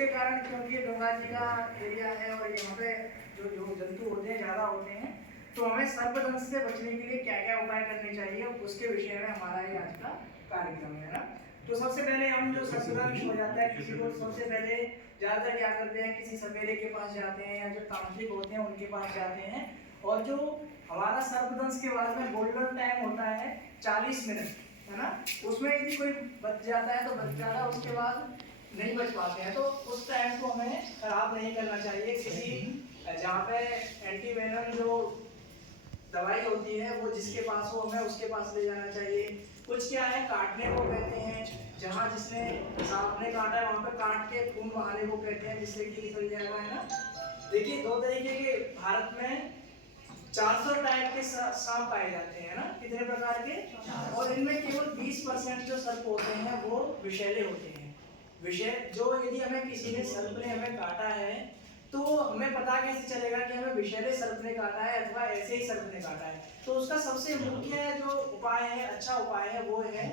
उसके कारण क्योंकि ये गंगा जी का एरिया है और यहाँ पे जो जो जंतु होते हैं ज़्यादा होते हैं, तो हमें सर्पदंश से बचने के लिए क्या क्या उपाय करने चाहिए उसके विषय में हमारा ये आज का कार्यक्रम है ना। तो सबसे पहले हम जो सर्पदंश हो जाता है किसी को, सबसे पहले ज़्यादातर क्या करते हैं, किसी सपेरे के पास जाते हैं या जो तांत्रिक होते हैं उनके पास जाते हैं, और जो हमारा सर्पदंश के बाद में गोल्डन टाइम होता है 40 मिनट, है ना, उसमें यदि कोई बच जाता है तो बच जाता है, उसके बाद नहीं बच पाते हैं, तो उस टाइम को हमें खराब नहीं करना चाहिए। किसी जहाँ पे एंटीवेनम जो दवाई होती है वो जिसके पास हो हमें उसके पास ले जाना चाहिए। कुछ क्या है, काटने को कहते हैं, जहाँ जिसने सांप ने काटा है वहाँ पे काट के खून बहाने को कहते हैं, जिससे कि निकल जाएगा, है ना। देखिए दो तरीके के भारत में 400 टाइप के सांप पाए जाते हैं ना, कितने प्रकार के, और इनमें केवल 20% जो सर्प होते हैं वो विषैले होते हैं। विषय जो यदि हमें किसी ने सर्प ने हमें काटा है तो हमें पता कैसे चलेगा कि हमें विषैले सर्प ने काटा है अथवा ऐसे ही सर्प ने काटा है। तो उसका सबसे मुख्य जो उपाय है, अच्छा उपाय है, वो है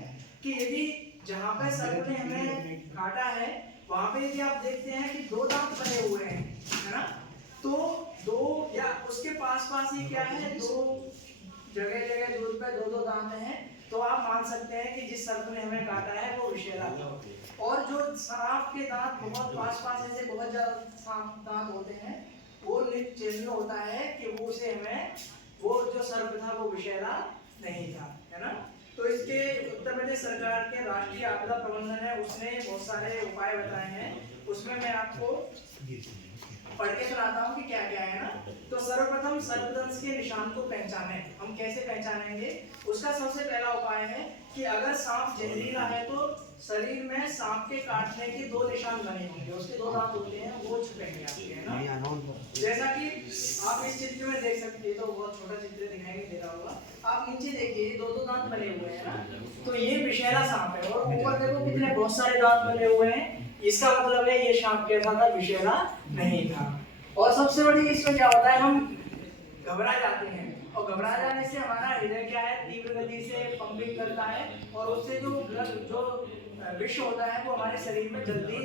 कि यदि जहाँ पे सर्प ने हमें काटा है वहां पे यदि आप देखते हैं कि 2 दांत बने हुए हैं, है ना, तो 2 या उसके पास पास ही क्या है, 2 जगह जगह दूर पे 2-2 दांत हैं, तो आप मान सकते हैं कि जिस सर्प ने हमें काटा है वो विषैला था। और जो सांप के दांत बहुत पास पास ऐसे बहुत ज्यादा सांप दांत होते हैं, वो चिन्ह होता है कि वो उसे हमें, वो जो सर्प था वो विषैला नहीं था, है ना। तो इसके उत्तर प्रदेश सरकार के राष्ट्रीय आपदा प्रबंधन है, उसने बहुत सारे उपाय बताए हैं, उसमें मैं आपको पढ़ के सुनाता हूँ कि क्या क्या है ना। तो सर्वप्रथम सर्पदंश के निशान को पहचाने, हम कैसे पहचानेंगे, उसका सबसे पहला उपाय है कि अगर सांप जहरीला है तो शरीर में सांप के काटने के 2 निशान बने होंगे, उसके 2 दांत होते हैं वो छुपेंगे आपके, है ना। जैसा कि आप इस चित्र में देख सकते हैं, तो बहुत छोटा चित्र दिखाई दे रहा होगा, आप नीचे देखिए 2-2 दांत बने हुए हैं ना, तो ये विषैला सांप है। और ऊपर देखो कितने बहुत सारे दांत बने हुए हैं, इसका मतलब है ये सांप कैसा था, विषैला नहीं था। और सबसे बड़ी इसमें क्या होता है, हम घबरा जाते हैं, और घबरा जाने से हमारा हृदय क्या है, तीव्र गति से पंपिंग करता है, और उससे जो ब्लड जो विष होता है वो हमारे शरीर में जल्दी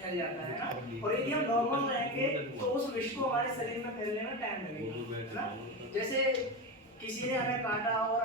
फैल जाता है ना। और यदि हम नॉर्मल रहेंगे तो उस विष को हमारे शरीर में फैलने में टाइम लगेगा, है ना। जैसे किसी ने हमें काटा और